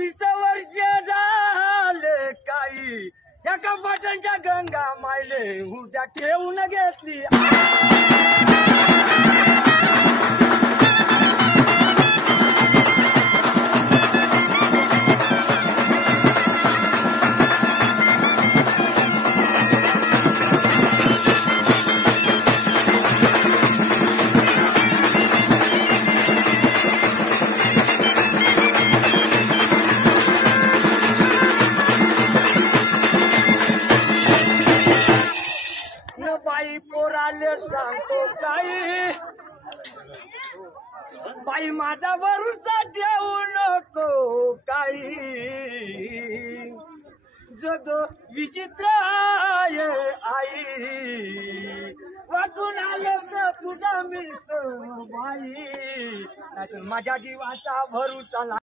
20 वर्ष झाले काही या कपाटांच्या गंगा मायले उद्या ठेवून घेतली. बाई पोराले सांगतो काही बाई माझा भरोसा ठेवू नको काही जग विचित्र आहे आई वाचून आलं तुझा मिस बाई माझ्या जीवाचा भरोसा